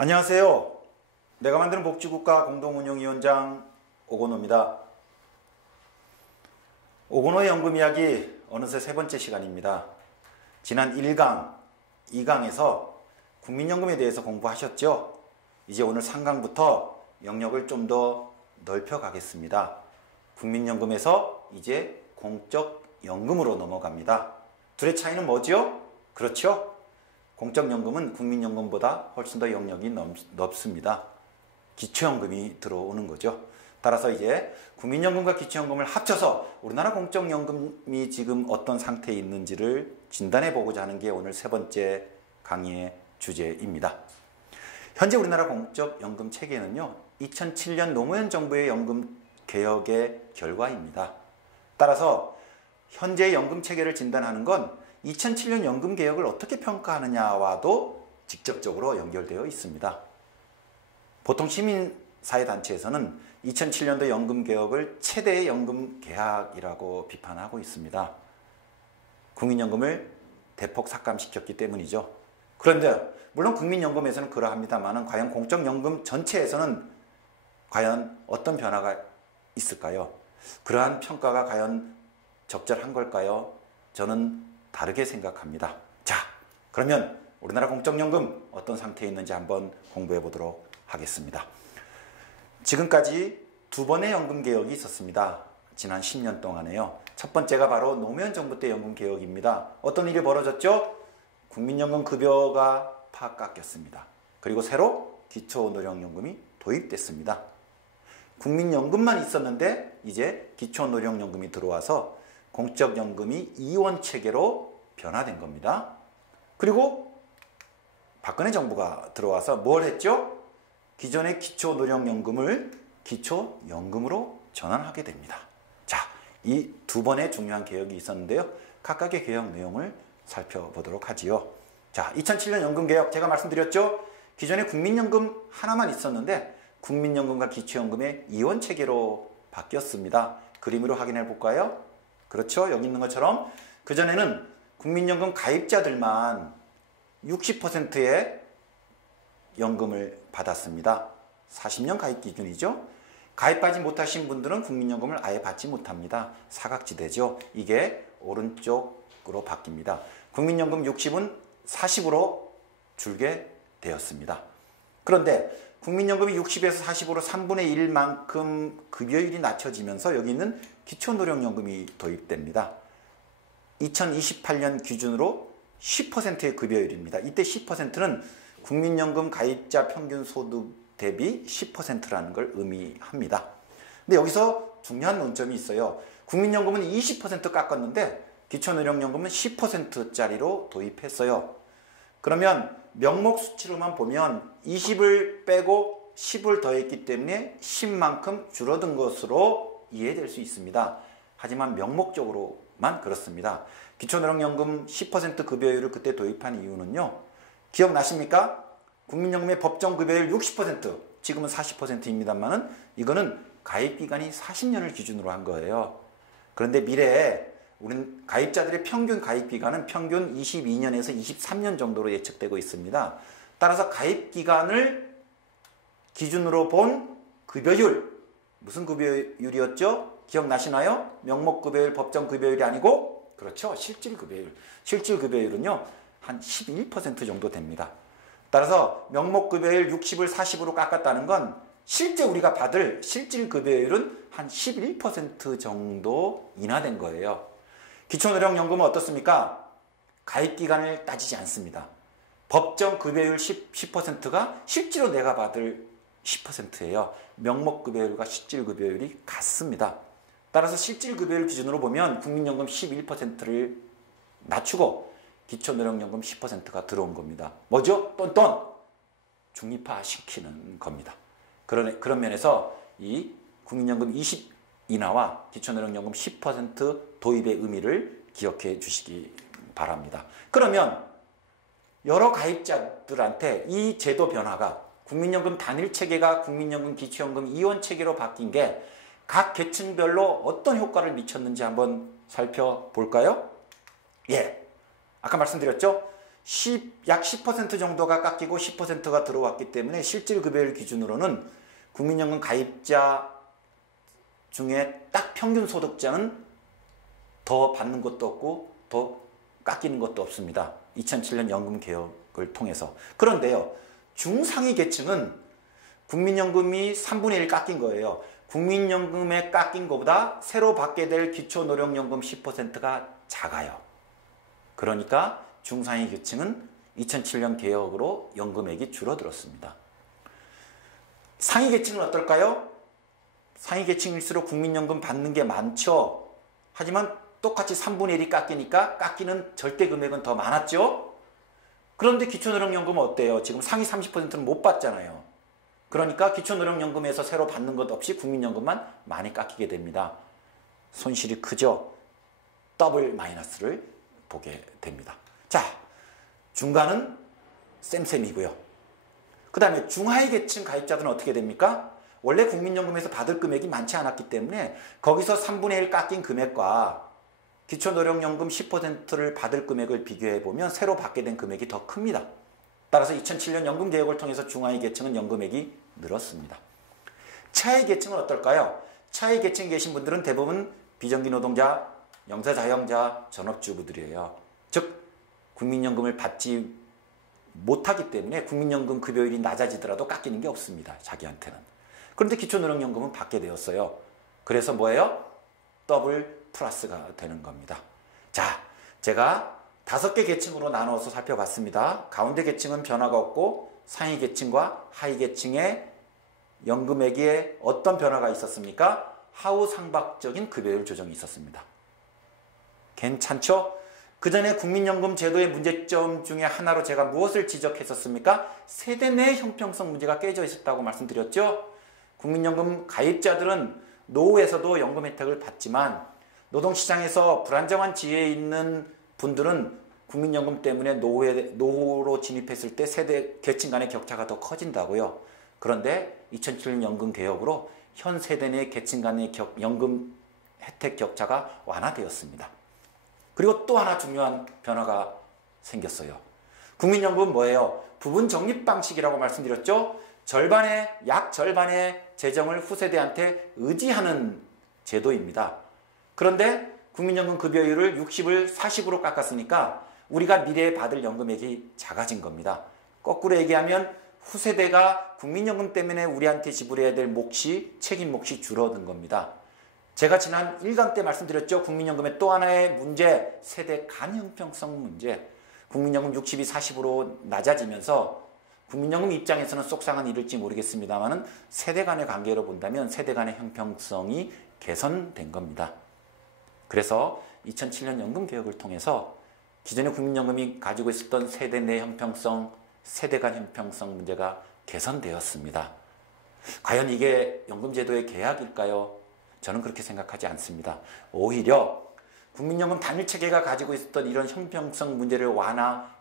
안녕하세요. 내가 만드는 복지국가 공동운영위원장 오건호입니다. 오건호의 연금 이야기 어느새 세 번째 시간입니다. 지난 1강, 2강에서 국민연금에 대해서 공부하셨죠? 이제 오늘 3강부터 영역을 좀 더 넓혀가겠습니다. 국민연금에서 이제 공적연금으로 넘어갑니다. 둘의 차이는 뭐죠? 그렇죠? 공적연금은 국민연금보다 훨씬 더 영역이 넓습니다. 기초연금이 들어오는 거죠. 따라서 이제 국민연금과 기초연금을 합쳐서 우리나라 공적연금이 지금 어떤 상태에 있는지를 진단해 보고자 하는 게 오늘 세 번째 강의의 주제입니다. 현재 우리나라 공적연금 체계는요, 2007년 노무현 정부의 연금 개혁의 결과입니다. 따라서 현재 연금 체계를 진단하는 건 2007년 연금 개혁을 어떻게 평가하느냐와도 직접적으로 연결되어 있습니다. 보통 시민사회단체에서는 2007년도 연금 개혁을 최대의 연금 개혁이라고 비판하고 있습니다. 국민연금을 대폭 삭감시켰기 때문이죠. 그런데 물론 국민연금에서는 그러합니다만 과연 공적연금 전체에서는 과연 어떤 변화가 있을까요? 그러한 평가가 과연 적절한 걸까요? 저는 다르게 생각합니다. 자, 그러면 우리나라 공적연금 어떤 상태에 있는지 한번 공부해 보도록 하겠습니다. 지금까지 두 번의 연금 개혁이 있었습니다. 지난 10년 동안에요. 첫 번째가 바로 노무현 정부 때 연금 개혁입니다. 어떤 일이 벌어졌죠? 국민연금 급여가 팍 깎였습니다. 그리고 새로 기초노령연금이 도입됐습니다. 국민연금만 있었는데 이제 기초노령연금이 들어와서 공적연금이 이원체계로 변화된 겁니다. 그리고 박근혜 정부가 들어와서 뭘 했죠? 기존의 기초노령연금을 기초연금으로 전환하게 됩니다. 자, 이 두 번의 중요한 개혁이 있었는데요. 각각의 개혁 내용을 살펴보도록 하지요. 자, 2007년 연금개혁 제가 말씀드렸죠? 기존에 국민연금 하나만 있었는데 국민연금과 기초연금의 이원체계로 바뀌었습니다. 그림으로 확인해 볼까요? 그렇죠? 여기 있는 것처럼 그전에는 국민연금 가입자들만 60%의 연금을 받았습니다. 40년 가입 기준이죠. 가입하지 못하신 분들은 국민연금을 아예 받지 못합니다. 사각지대죠. 이게 오른쪽으로 바뀝니다. 국민연금 60은 40으로 줄게 되었습니다. 그런데 국민연금이 60에서 40으로 3분의 1만큼 급여율이 낮춰지면서 여기 있는 기초노령연금이 도입됩니다. 2028년 기준으로 10%의 급여율입니다. 이때 10%는 국민연금 가입자 평균 소득 대비 10%라는 걸 의미합니다. 근데 여기서 중요한 논점이 있어요. 국민연금은 20% 깎았는데 기초노령연금은 10%짜리로 도입했어요. 그러면 명목 수치로만 보면 20을 빼고 10을 더했기 때문에 10만큼 줄어든 것으로 이해될 수 있습니다. 하지만 명목적으로만 그렇습니다. 기초노령연금 10% 급여율을 그때 도입한 이유는요. 기억나십니까? 국민연금의 법정 급여율 60%, 지금은 40%입니다만은 이거는 가입기간이 40년을 기준으로 한 거예요. 그런데 미래에 우린 가입자들의 평균 가입기간은 평균 22년에서 23년 정도로 예측되고 있습니다. 따라서 가입기간을 기준으로 본 급여율, 무슨 급여율이었죠? 기억나시나요? 명목급여율, 법정급여율이 아니고 그렇죠. 실질급여율. 실질급여율은요. 한 11% 정도 됩니다. 따라서 명목급여율 60을 40으로 깎았다는 건 실제 우리가 받을 실질급여율은 한 11% 정도 인하된 거예요. 기초노령연금은 어떻습니까? 가입기간을 따지지 않습니다. 법정 급여율 10%가 실제로 내가 받을 10%예요. 명목급여율과 실질급여율이 같습니다. 따라서 실질급여율 기준으로 보면 국민연금 11%를 낮추고 기초노령연금 10%가 들어온 겁니다. 뭐죠? 똔똔 중립화시키는 겁니다. 그런 면에서 이 국민연금 20 인하와 기초노령연금 10% 도입의 의미를 기억해 주시기 바랍니다. 그러면 여러 가입자들한테 이 제도 변화가 국민연금 단일체계가 국민연금 기초연금 이원체계로 바뀐 게 각 계층별로 어떤 효과를 미쳤는지 한번 살펴볼까요? 예, 아까 말씀드렸죠? 약 10% 정도가 깎이고 10%가 들어왔기 때문에 실질 급여율 기준으로는 국민연금 가입자 중에 딱 평균 소득자는 더 받는 것도 없고 더 깎이는 것도 없습니다. 2007년 연금 개혁을 통해서. 그런데요, 중상위 계층은 국민연금이 3분의 1 깎인 거예요. 국민연금에 깎인 것보다 새로 받게 될 기초노령연금 10%가 작아요. 그러니까 중상위 계층은 2007년 개혁으로 연금액이 줄어들었습니다. 상위 계층은 어떨까요? 상위 계층일수록 국민연금 받는 게 많죠. 하지만 똑같이 3분의 1이 깎이니까 깎이는 절대 금액은 더 많았죠. 그런데 기초노령연금은 어때요? 지금 상위 30%는 못 받잖아요. 그러니까 기초노령연금에서 새로 받는 것 없이 국민연금만 많이 깎이게 됩니다. 손실이 크죠. 더블 마이너스를 보게 됩니다. 자, 중간은 쌤쌤이고요. 그 다음에 중하위 계층 가입자들은 어떻게 됩니까? 원래 국민연금에서 받을 금액이 많지 않았기 때문에 거기서 3분의 1 깎인 금액과 기초노령연금 10%를 받을 금액을 비교해보면 새로 받게 된 금액이 더 큽니다. 따라서 2007년 연금개혁을 통해서 중하위 계층은 연금액이 늘었습니다. 차위 계층은 어떨까요? 차위 계층에 계신 분들은 대부분 비정규 노동자, 영세자영자, 전업주부들이에요. 즉 국민연금을 받지 못하기 때문에 국민연금 급여율이 낮아지더라도 깎이는 게 없습니다. 자기한테는. 그런데 기초노령연금은 받게 되었어요. 그래서 뭐예요? 더블 플러스가 되는 겁니다. 자, 제가 5개 계층으로 나눠서 살펴봤습니다. 가운데 계층은 변화가 없고 상위 계층과 하위 계층의 연금액에 어떤 변화가 있었습니까? 하우 상박적인 급여율 조정이 있었습니다. 괜찮죠? 그 전에 국민연금 제도의 문제점 중에 하나로 제가 무엇을 지적했었습니까? 세대 내 형평성 문제가 깨져 있었다고 말씀드렸죠? 국민연금 가입자들은 노후에서도 연금 혜택을 받지만 노동시장에서 불안정한 지위에 있는 분들은 국민연금 때문에 노후로 진입했을 때 세대 계층 간의 격차가 더 커진다고요. 그런데 2007년 연금 개혁으로 현 세대 내 계층 간의 연금 혜택 격차가 완화되었습니다. 그리고 또 하나 중요한 변화가 생겼어요. 국민연금은 뭐예요? 부분 적립 방식이라고 말씀드렸죠? 약 절반의 재정을 후세대한테 의지하는 제도입니다. 그런데 국민연금 급여율을 60을 40으로 깎았으니까 우리가 미래에 받을 연금액이 작아진 겁니다. 거꾸로 얘기하면 후세대가 국민연금 때문에 우리한테 지불해야 될 책임 몫이 줄어든 겁니다. 제가 지난 1강 때 말씀드렸죠. 국민연금의 또 하나의 문제, 세대 간 형평성 문제. 국민연금 60이 40으로 낮아지면서 국민연금 입장에서는 속상한 일일지 모르겠습니다만 세대 간의 관계로 본다면 세대 간의 형평성이 개선된 겁니다. 그래서 2007년 연금개혁을 통해서 기존의 국민연금이 가지고 있었던 세대 내 형평성, 세대 간 형평성 문제가 개선되었습니다. 과연 이게 연금제도의 계약일까요? 저는 그렇게 생각하지 않습니다. 오히려 국민연금 단일체계가 가지고 있었던 이런 형평성 문제를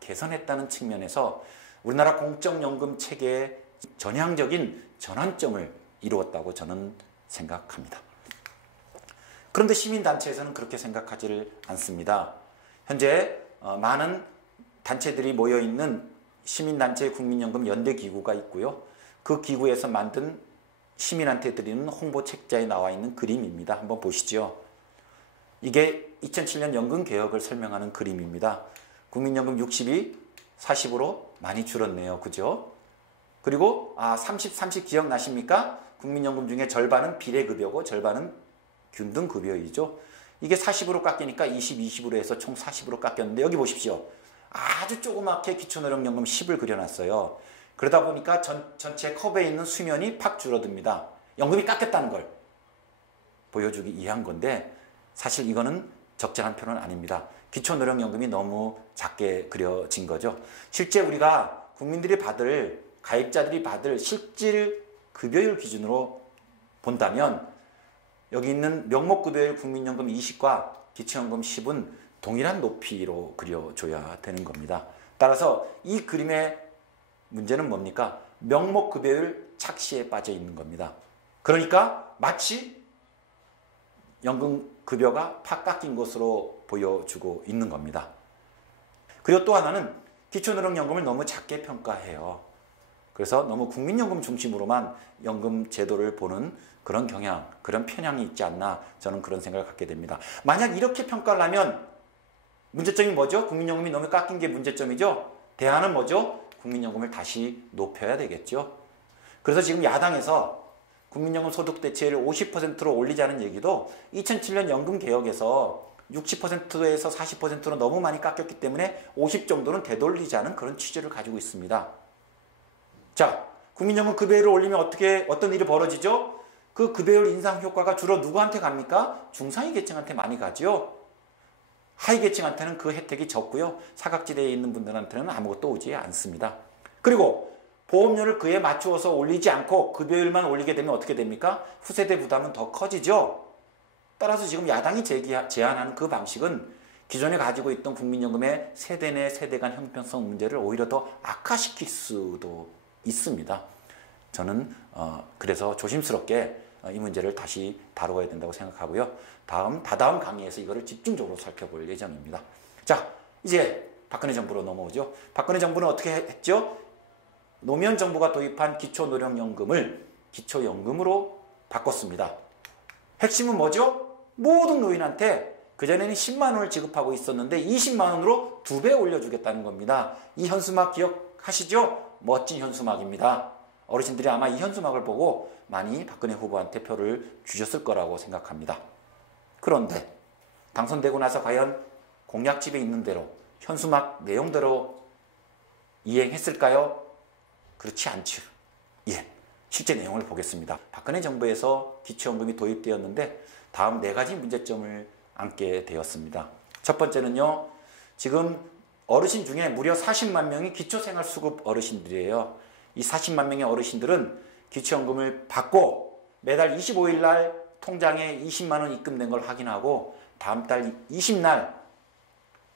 개선했다는 측면에서 우리나라 공적연금 체계의 전향적인 전환점을 이루었다고 저는 생각합니다. 그런데 시민단체에서는 그렇게 생각하지를 않습니다. 현재 많은 단체들이 모여있는 시민단체 국민연금 연대기구가 있고요. 그 기구에서 만든 시민한테 드리는 홍보 책자에 나와 있는 그림입니다. 한번 보시죠. 이게 2007년 연금개혁을 설명하는 그림입니다. 국민연금 60이 40으로 많이 줄었네요. 그죠? 그리고 30, 30 기억나십니까? 국민연금 중에 절반은 비례급여고 절반은 균등급여이죠. 이게 40으로 깎이니까 20, 20으로 해서 총 40으로 깎였는데 여기 보십시오. 아주 조그맣게 기초노령연금 10을 그려놨어요. 그러다 보니까 전체 컵에 있는 수면이 팍 줄어듭니다. 연금이 깎였다는 걸 보여주기 위한 건데 사실 이거는 적절한 표현은 아닙니다. 기초노령연금이 너무 작게 그려진 거죠. 실제 우리가 국민들이 받을, 가입자들이 받을 실질 급여율 기준으로 본다면 여기 있는 명목급여율 국민연금 20과 기초연금 10은 동일한 높이로 그려줘야 되는 겁니다. 따라서 이 그림의 문제는 뭡니까? 명목급여율 착시에 빠져 있는 겁니다. 그러니까 마치 연금급여가 팍 깎인 것으로 보여주고 있는 겁니다. 그리고 또 하나는 기초노령연금을 너무 작게 평가해요. 그래서 너무 국민연금 중심으로만 연금 제도를 보는 그런 경향, 그런 편향이 있지 않나 저는 그런 생각을 갖게 됩니다. 만약 이렇게 평가를 하면 문제점이 뭐죠? 국민연금이 너무 깎인 게 문제점이죠. 대안은 뭐죠? 국민연금을 다시 높여야 되겠죠. 그래서 지금 야당에서 국민연금 소득 대체율을 50%로 올리자는 얘기도 2007년 연금개혁에서 60%에서 40%로 너무 많이 깎였기 때문에 50 정도는 되돌리자는 그런 취지를 가지고 있습니다. 자, 국민연금 급여율을 올리면 어떤 일이 벌어지죠? 그 급여율 인상 효과가 주로 누구한테 갑니까? 중상위 계층한테 많이 가죠. 하위 계층한테는 그 혜택이 적고요. 사각지대에 있는 분들한테는 아무것도 오지 않습니다. 그리고 보험료를 그에 맞추어서 올리지 않고 급여율만 올리게 되면 어떻게 됩니까? 후세대 부담은 더 커지죠. 따라서 지금 야당이 제안하는 그 방식은 기존에 가지고 있던 국민연금의 세대 내 세대 간 형평성 문제를 오히려 더 악화시킬 수도 있습니다. 저는 그래서 조심스럽게 이 문제를 다시 다뤄야 된다고 생각하고요. 다다음 강의에서 이거를 집중적으로 살펴볼 예정입니다. 자, 이제 박근혜 정부로 넘어오죠. 박근혜 정부는 어떻게 했죠? 노무현 정부가 도입한 기초노령연금을 기초연금으로 바꿨습니다. 핵심은 뭐죠? 모든 노인한테 그전에는 10만 원을 지급하고 있었는데 20만 원으로 2배 올려주겠다는 겁니다. 이 현수막 기억하시죠? 멋진 현수막입니다. 어르신들이 아마 이 현수막을 보고 많이 박근혜 후보한테 표를 주셨을 거라고 생각합니다. 그런데 당선되고 나서 과연 공약집에 있는 대로 현수막 내용대로 이행했을까요? 그렇지 않죠. 예, 실제 내용을 보겠습니다. 박근혜 정부에서 기초연금이 도입되었는데 다음 4가지 문제점을 안게 되었습니다. 첫 번째는요. 지금 어르신 중에 무려 40만 명이 기초생활수급 어르신들이에요. 이 40만 명의 어르신들은 기초연금을 받고 매달 25일 날 통장에 20만 원 입금된 걸 확인하고 다음 달 20날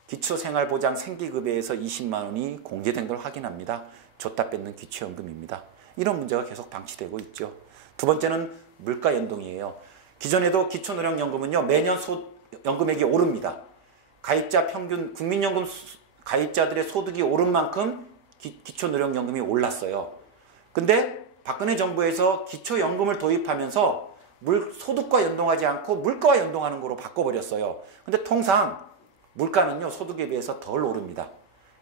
기초생활보장 생계급여에서 20만 원이 공제된 걸 확인합니다. 줬다 뺏는 기초연금입니다. 이런 문제가 계속 방치되고 있죠. 두 번째는 물가 연동이에요. 기존에도 기초노령연금은요. 매년 연금액이 오릅니다. 가입자 평균 국민연금 가입자들의 소득이 오른 만큼 기초노령연금이 올랐어요. 근데 박근혜 정부에서 기초연금을 도입하면서 소득과 연동하지 않고 물가와 연동하는 거로 바꿔버렸어요. 근데 통상 물가는요. 소득에 비해서 덜 오릅니다.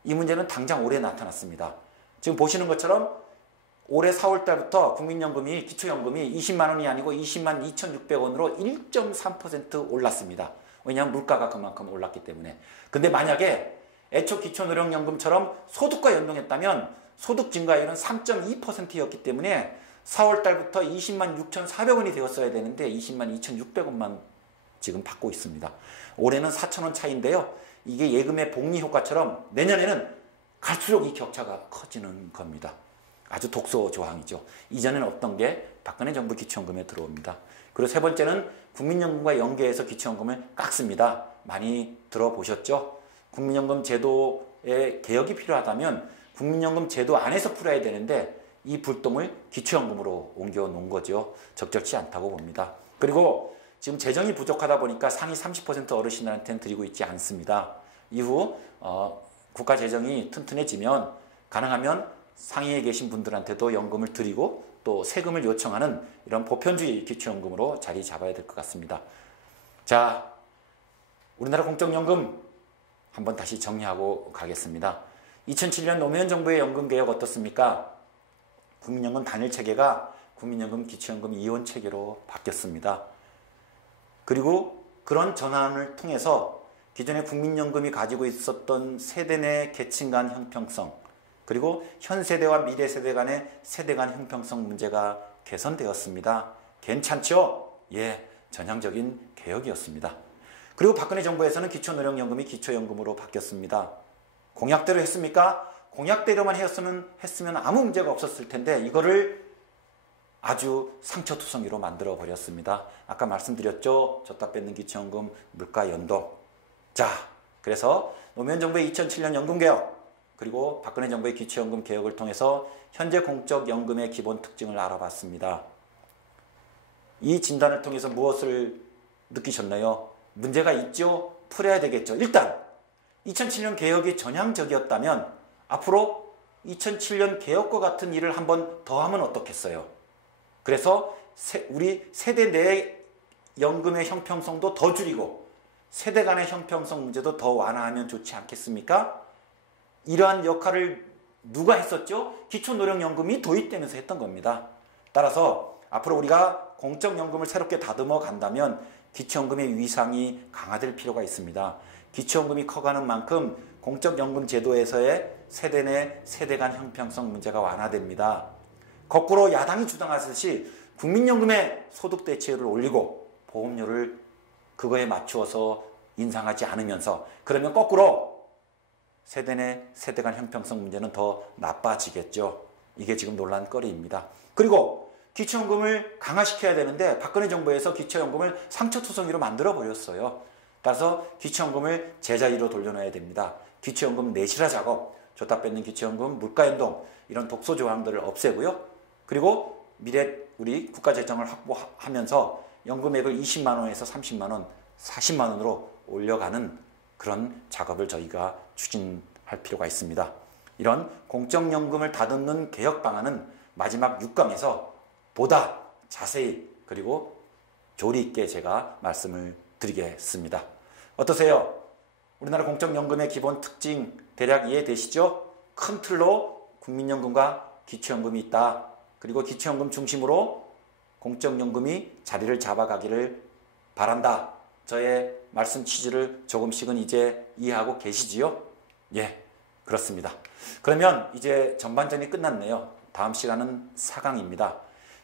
이 문제는 당장 올해 나타났습니다. 지금 보시는 것처럼 올해 4월 달부터 국민연금이 기초연금이 20만 원이 아니고 20만 2,600원으로 1.3% 올랐습니다. 왜냐하면 물가가 그만큼 올랐기 때문에. 근데 만약에 애초 기초노령연금처럼 소득과 연동했다면 소득 증가율은 3.2%였기 때문에 4월 달부터 20만 6,400원이 되었어야 되는데 20만 2,600원만 지금 받고 있습니다. 올해는 4,000원 차이인데요. 이게 예금의 복리 효과처럼 내년에는 갈수록 이 격차가 커지는 겁니다. 아주 독소 조항이죠. 이전에는 없던 게 박근혜 정부 기초연금에 들어옵니다. 그리고 세 번째는 국민연금과 연계해서 기초연금을 깎습니다. 많이 들어보셨죠? 국민연금 제도의 개혁이 필요하다면 국민연금 제도 안에서 풀어야 되는데 이 불똥을 기초연금으로 옮겨 놓은 거죠. 적절치 않다고 봅니다. 그리고 지금 재정이 부족하다 보니까 상위 30% 어르신들한테는 드리고 있지 않습니다. 이후 국가 재정이 튼튼해지면 가능하면 상위에 계신 분들한테도 연금을 드리고 또 세금을 요청하는 이런 보편주의 기초연금으로 자리 잡아야 될 것 같습니다. 자, 우리나라 공적연금 한번 다시 정리하고 가겠습니다. 2007년 노무현 정부의 연금개혁 어떻습니까? 국민연금 단일체계가 국민연금 기초연금 이원체계로 바뀌었습니다. 그리고 그런 전환을 통해서 기존의 국민연금이 가지고 있었던 세대 내 계층 간 형평성 그리고 현 세대와 미래 세대 간의 세대 간 형평성 문제가 개선되었습니다. 괜찮죠? 예, 전향적인 개혁이었습니다. 그리고 박근혜 정부에서는 기초노령연금이 기초연금으로 바뀌었습니다. 공약대로 했습니까? 공약대로만 했으면 아무 문제가 없었을 텐데 이거를 아주 상처투성이로 만들어 버렸습니다. 아까 말씀드렸죠? 줬다 뺏는 기초연금, 물가 연동. 자, 그래서 노무현 정부의 2007년 연금개혁 그리고 박근혜 정부의 기초연금 개혁을 통해서 현재 공적연금의 기본 특징을 알아봤습니다. 이 진단을 통해서 무엇을 느끼셨나요? 문제가 있죠? 풀어야 되겠죠. 일단 2007년 개혁이 전향적이었다면 앞으로 2007년 개혁과 같은 일을 한번 더 하면 어떻겠어요? 그래서 우리 세대 내 연금의 형평성도 더 줄이고 세대 간의 형평성 문제도 더 완화하면 좋지 않겠습니까? 이러한 역할을 누가 했었죠? 기초노령연금이 도입되면서 했던 겁니다. 따라서 앞으로 우리가 공적연금을 새롭게 다듬어 간다면 기초연금의 위상이 강화될 필요가 있습니다. 기초연금이 커가는 만큼 공적연금 제도에서의 세대 내 세대 간 형평성 문제가 완화됩니다. 거꾸로 야당이 주장하듯이 국민연금의 소득 대체율을 올리고 보험료를 그거에 맞추어서 인상하지 않으면서 그러면 거꾸로 세대 내 세대 간 형평성 문제는 더 나빠지겠죠. 이게 지금 논란거리입니다. 그리고 기초연금을 강화시켜야 되는데 박근혜 정부에서 기초연금을 상처투성이로 만들어버렸어요. 따라서 기초연금을 제자리로 돌려놔야 됩니다. 기초연금 내실화 작업, 줬다 뺏는 기초연금, 물가연동 이런 독소 조항들을 없애고요. 그리고 미래 우리 국가재정을 확보하면서 연금액을 20만 원에서 30만 원, 40만 원으로 올려가는 그런 작업을 저희가 추진할 필요가 있습니다. 이런 공적연금을 다듬는 개혁 방안은 마지막 6강에서 보다 자세히 그리고 조리 있게 제가 말씀을 드리겠습니다. 어떠세요? 우리나라 공적연금의 기본 특징 대략 이해되시죠? 큰 틀로 국민연금과 기초연금이 있다. 그리고 기초연금 중심으로 공적연금이 자리를 잡아가기를 바란다. 저의 말씀 취지를 조금씩은 이제 이해하고 계시지요? 예, 그렇습니다. 그러면 이제 전반전이 끝났네요. 다음 시간은 4강입니다.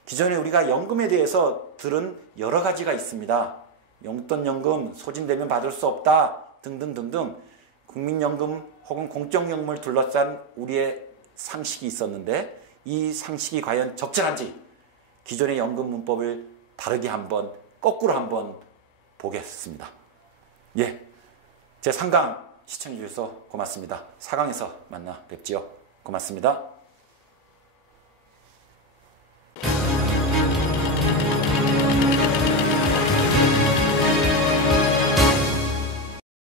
기존에 우리가 연금에 대해서 들은 여러 가지가 있습니다. 용돈연금, 소진되면 받을 수 없다 등등등등 국민연금 혹은 공적연금을 둘러싼 우리의 상식이 있었는데 이 상식이 과연 적절한지 기존의 연금 문법을 다르게 한번 거꾸로 한번 보겠습니다. 예, 제 3강 시청해 주셔서 고맙습니다. 4강에서 만나 뵙지요. 고맙습니다.